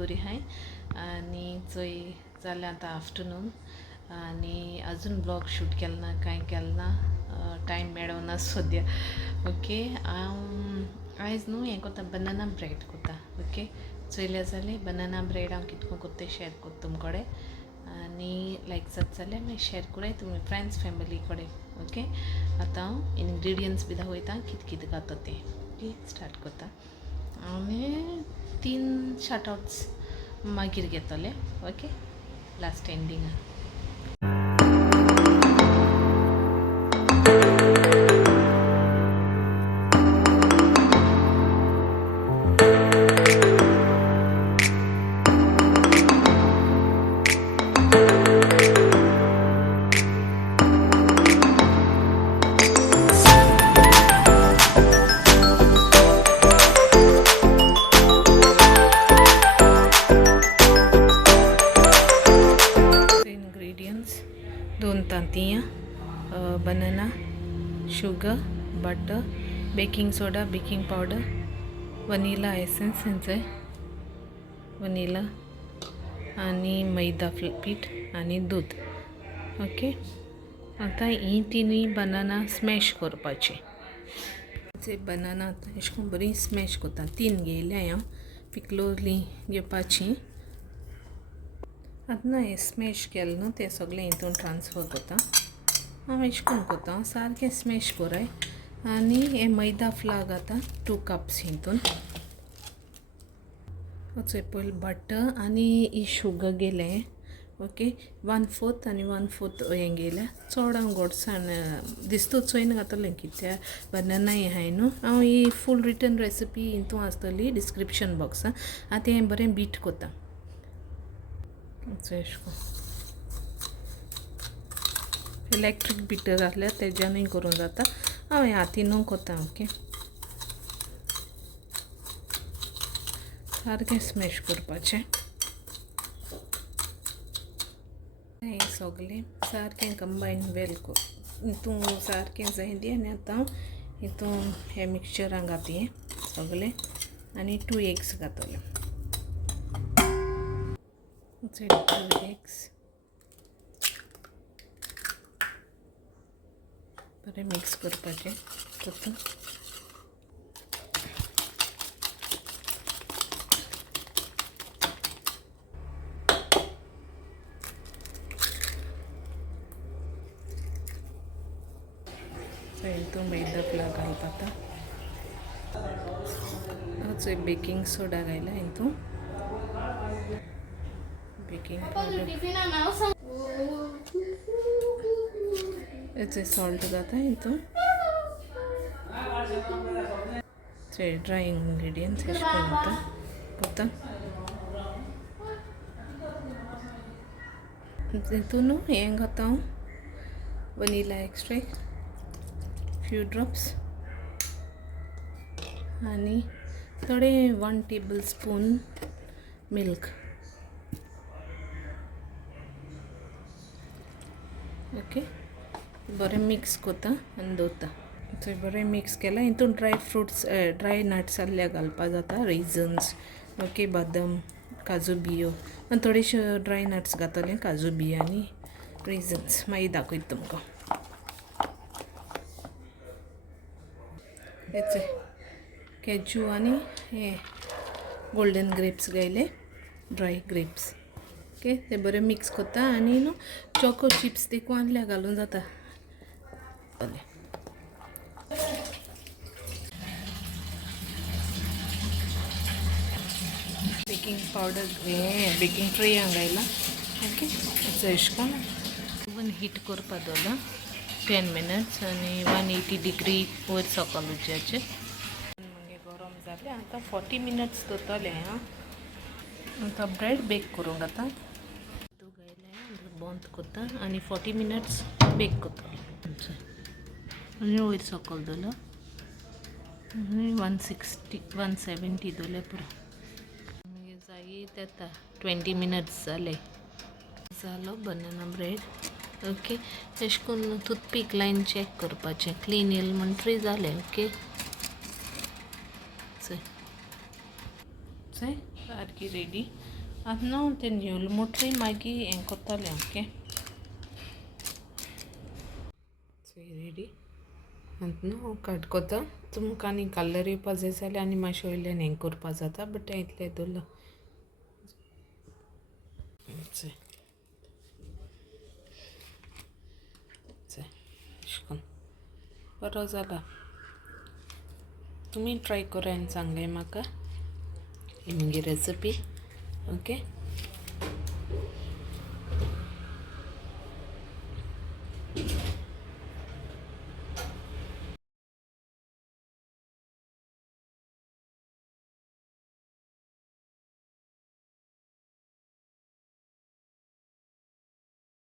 दोरी हाय आणि चोय जालें आतां आफ्टरनून आणि अजून ब्लॉग शूट केलो ना कांय केलो ना टायम मेळो ना सद्या ओके हांव आयज न्हू हें कोत्ता बनाना ब्रेड कोत्ता ओके चोयल्या जाल्यार बनाना ब्रेड हांव कितको कोत्ता शेअर कोत्ता तुम कडेन आनी लायक जाता जाल्यार मागीर शेअर कोराय तुमी फ्रेंड्स फॅमिली कडेन ओके आतां हांव इनग्रेडियंट्स बी दाखयता कितें कितें घाता तें ओके स्टार्ट कोत्ता आनी 3 शटआउट्स मागीर घेतले ओके लास्ट एंडिंग दोन तांतयां बनाना शुगर बटर बेकिंग सोडा बेकिंग पावडर वनीला एसेंस हेंचें वनीला आनी मैदा पीठ आनी दूद ओके आतां ही तिनूय बनाना स्मॅश करपाची बनाना आतां अशें करून बरी स्मॅश कोत्ता 3 घेयल्या हांव पिकलोलीं घेवपाचीं आतां ना हें स्मॅश केलें न्हू तें सगळें हितून ट्रान्सफर कोत्ता हांव अशें करून कोत्ता सारकें स्मॅश कोराय आनी हें मैदा फ्लावर घाता 2 कप्स हितून पयलीं बटर आनी ही शुगर गेलें ओके 1/4 आनी 1/4 हें गेल्या चड हांव गोडसाण दिसता चोयन घातलें कित्याक बनाना हें हाय न्हू हांव ही फूल रिटर्न रेसिपी हितून आसतली डिस्क्रिप्शन बॉक्सान आतां हें बरें बीट कोत्ता इलेक्ट्रीक बिटर आसल्यार तेज्यानूय करूं जाता हांव हें हातीनूय कोत्ता ओके सारकें स्मॅश करपाचें हें सगळें सारकें कंबायन वेल कर हितून सारकें जाय दी आनी आतां हांव हितून हें मिक्सचरान घातलें सगळें आनी 2 एग्स घातले 2 एग्स बरें मिक्स करपाचें तातूंत हितून मैदा फ्लावर घालता आतां बेकिंग सोडा घायला हितून बेकिंग पावडर हेचें सॉल्ट घाता हितून ड्राय इंग्रेडियंट्स अशें करून कोत्ता हितून हें घाता हांव वनिला एक्स्ट्रॅक्ट फ्यू ड्रॉप्स आनी थोडे 1 टेबल स्पून मिल्क ओके बरें मिक्स कोत्ता आनी दवरता थंय बरें मिक्स केलां हितून ड्राय फ्रुट्स ड्राय नट्स आसल्यार घालपा जाता रेझन्स ओके बदाम काजू बियो आनी थोडेशे ड्राय नट्स घातले काजू बियो आनी रेझन्स मागीर दाखयता तुमकां हेचे कॅज्यू आनी हे गोल्डन ग्रेप्स घायले ड्राय ग्रेप्स ओके ते बरें मिक्स कोत्ता आनी न्हू चॉको चिप्स देखून आसल्यार घालूं जाता बेकिंग पावडर हें बेकिंग ट्रे घायला ओके अशें करून ओवन हीट करपा दवरला 10 मिनट्स आनी 180 डिग्री वयर सकयल उज्याचें मागीर गरम जालें आतां 40 मिनट्स दवरतलें हां आतां ब्रेड बेक करूंक घाता बंद कोत्ता आनी 40 मिनट्स बेक कोत्ता आनी वयर सकयल दवरला 170 दवरल्या पुरो मागीर जायत येता 20 मिनट्स जालो बनाना ब्रेड ओके अशें करून टूथपीक लायन चॅक करपाचें क्लीन येयलें म्हणटरी जालें ओके सारकी रेडी आतां न्हू तें न्यूल मुटली मागीर हें कोत्तोलें ओके सो रेडी आतां न्हू कट कोत्ता तुमकां आनी कलर येवपा जाय जाल्यार आनी मातशें वयल्यान हें कोरपा जाता बट हें इतलें दवरलां अशें करून बरो जाला तुमी ट्राय करा आनी सांगाय म्हाका ही मुगे रेसिपी ओके